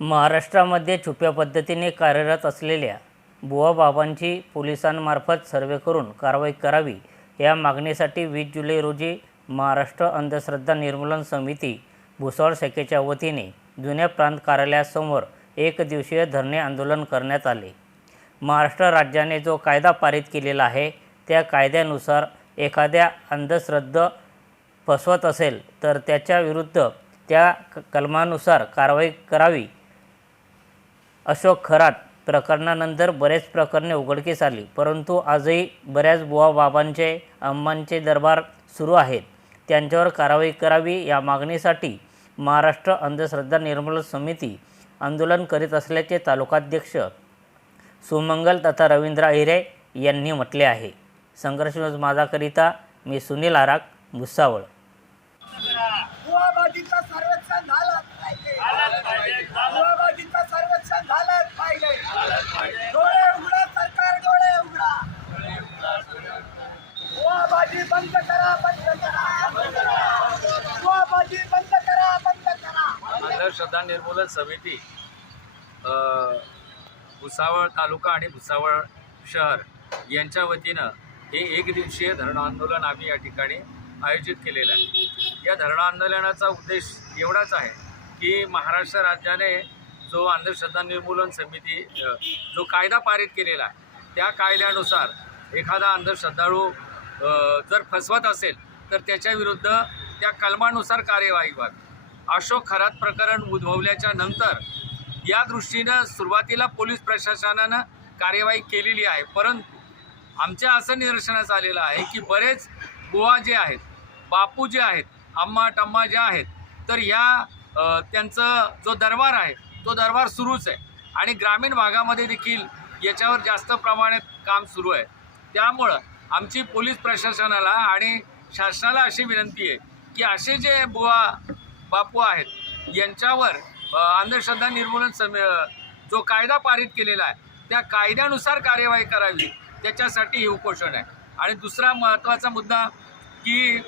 महाराष्ट्रामध्ये छुप्या पद्धतीने कार्यरत असलेल्या बुवाबाबांची पोलिसांमार्फत सर्वे करून कारवाई करावी या मागणीसाठी 20 जुलै रोजी महाराष्ट्र अंधश्रद्धा निर्मूलन समिती भुसावळ शाखेच्या वतीने जुन्या प्रांत कार्यालयासमोर एक दिवसीय धरणे आंदोलन करण्यात आले। महाराष्ट्र राज्याने जो कायदा पारित केलेला आहे त्या कायद्यानुसार एखाद्या अंधश्रद्धा फसवत असेल तर त्याच्या विरुद्ध त्या कलमानुसार कारवाई करावी। अशोक खरात प्रकरणानंतर बरेच प्रकरणे उघडकीस आली, परंतु आजही बऱ्याच बुवाबाबांचे अम्मांचे दरबार सुरू आहेत। त्यांच्यावर कारवाई करावी या मागणीसाठी महाराष्ट्र अंधश्रद्धा निर्मूलन समिती आंदोलन करीत असल्याचे तालुकाध्यक्ष सुमंगल तथा रवींद्र अहिरे यांनी म्हटले आहे। संघर्ष न्यूज माझाकरिता मी सुनील आराक, भुसावळ। बुवाबाजीचं सर्वेक्षण झालं पाहिजे। बुवाबाजीचं सर्वेक्षण झालं पाहिजे। डोळे उघडा सरकार, डोळे उघडा। बुवाबाजी बंद करा, बंद करा, बंद करा। बुवाबाजी बंद करा, बंद करा। अंधश्रद्धा निर्मूलन समिती भुसावळ तालुका आणि भुसावळ शहर यांच्या वतीनं हे एक दिवसीय धरण आंदोलन आम्ही या ठिकाणी आयोजित केलेलं आहे। या धरण आंदोलनाचा उद्देश एवढाच आहे की महाराष्ट्र राज्याने जो अंधश्रद्धा निर्मूलन समिती जो कायदा पारित केलेला आहे त्या कायद्यानुसार एखादा अंधश्रद्धाळू जर फसवत असेल तर त्याच्या विरुद्ध त्या कलमानुसार कार्यवाही व्हावी। अशोक खरात प्रकरण उद्भवल्याच्या नंतर या दृष्टीनं सुरुवातीला पोलीस प्रशासनानं कार्यवाही केलेली आहे, परंतु आमच्या असं निदर्शनास आलेलं आहे की बरेच बुवा जे आहेत, बापू जे आहेत, अम्मा टम्मा जे आहेत, तर ह्या त्यांचा जो दरबार आहे तो दरबार सुरूच आहे आणि ग्रामीण भागामध्ये देखील याच्यावर जास्त प्रमाणात काम सुरू आहे। त्यामुळं आमची पोलीस प्रशासनाला आणि शासनाला अशी विनंती आहे की असे जे बुवा बापू आहेत यांच्यावर अंधश्रद्धा निर्मूलन जो कायदा पारित केलेला आहे त्या कायद्यानुसार कार्यवाही करावी, त्याच्यासाठी हे उपोषण आहे। आणि दुसरा महत्त्वाचा मुद्दा की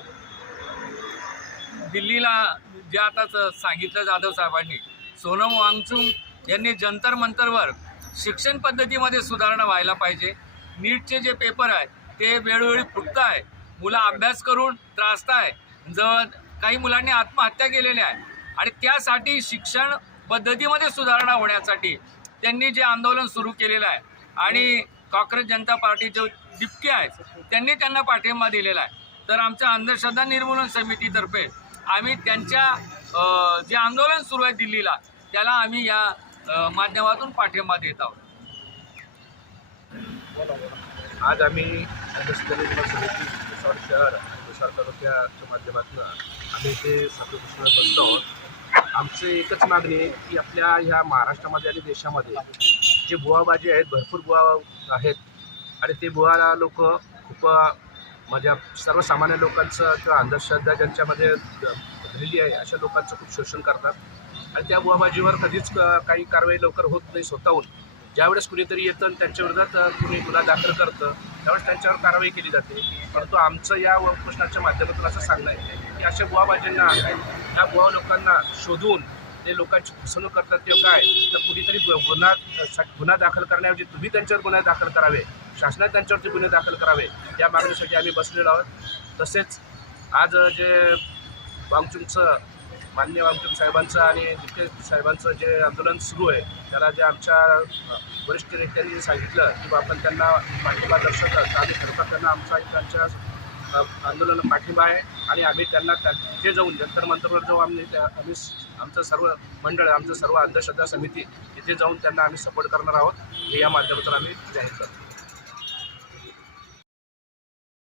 दिल्लीला जे आता सांगितलं जाधव साहेबांनी, सोनम वांगचुक यांनी जंतर मंतरवर शिक्षण पद्धतीमध्ये सुधारणा व्हायला पाहिजे। नीटचे जे पेपर आहे ते वेळोवेळी फुटत आहे, मुलं अभ्यास करून त्रासत आहे, जवळ काही मुलांनी आत्महत्या केलेल्या आहे आणि त्यासाठी शिक्षण पद्धतीमध्ये सुधारणा होण्यासाठी त्यांनी जे आंदोलन सुरू केलेलं आहे आणि काँग्रेस जनता पार्टीचे डिपके आहेत त्यांनी त्यांना पाठिंबा दिलेला आहे। तर आमच्या अंधश्रद्धा निर्मूलन समितीतर्फे आम्ही त्यांच्या जे आंदोलन सुरू आहे दिल्लीला त्याला आम्ही या माध्यमातून पाठिंबा देत आहोत। आज आम्ही अंधश्रद्धा निर्मूलन समिती भुसावळ शहर आणि भुसावळ तालुक्याच्या माध्यमातून आम्ही इथे सातत्याने बसतो आहोत। आमची एकच मागणी आहे की आपल्या ह्या महाराष्ट्रामध्ये आणि देशामध्ये जे बुवाबाजी आहेत, भरपूर बुवा आहेत आणि ते बुवा लोक खूप म्हणजे सर्वसामान्य लोकांचं किंवा अंधश्रद्धा ज्यांच्यामध्ये झालेली आहे अशा लोकांचं खूप शोषण करतात आणि त्या बुवाबाजीवर कधीच काही कारवाई लवकर होत नाही। स्वतःहून ज्यावेळेस कुणीतरी येतं आणि त्यांच्या विरोधात कुणी गुन्हा दाखल करतं त्यावेळेस त्यांच्यावर कारवाई केली जाते। परंतु आमचं या प्रश्नाच्या माध्यमातून असं सांगणं आहे की अशा बुवाबाजींना, या बुवा लोकांना शोधून ते लोकांची फसवणूक करतात ते काय, तर कुणीतरी गुन्हा दाखल करण्याऐवजी तुम्ही त्यांच्यावर गुन्हे दाखल करावे, शासनाने त्यांच्यावरती गुन्हे दाखल करावे या मागणीसाठी आम्ही बसलेलो आहोत। तसेच आज जे वांगचुकचं माननीय वांगचुक साहेबांचं आणि डिप्टे साहेबांचं जे आंदोलन सुरू आहे त्याला जे आमच्या वरिष्ठ नेत्यांनी सांगितलं की आपण त्यांना पाठिंबा दर्शवतात, आम्ही खरोखर त्यांना आमच्या आंदोलन पाठिंबा आहे आणि आम्ही त्यांना तिथे जाऊन जंतर मंतरवर जाऊन आम्ही आमचं सर्व मंडळ, आमचं सर्व अंधश्रद्धा समिती तिथे जाऊन त्यांना आम्ही सपोर्ट करणार आहोत, हे या माध्यमातून आम्ही जाहीर करतो।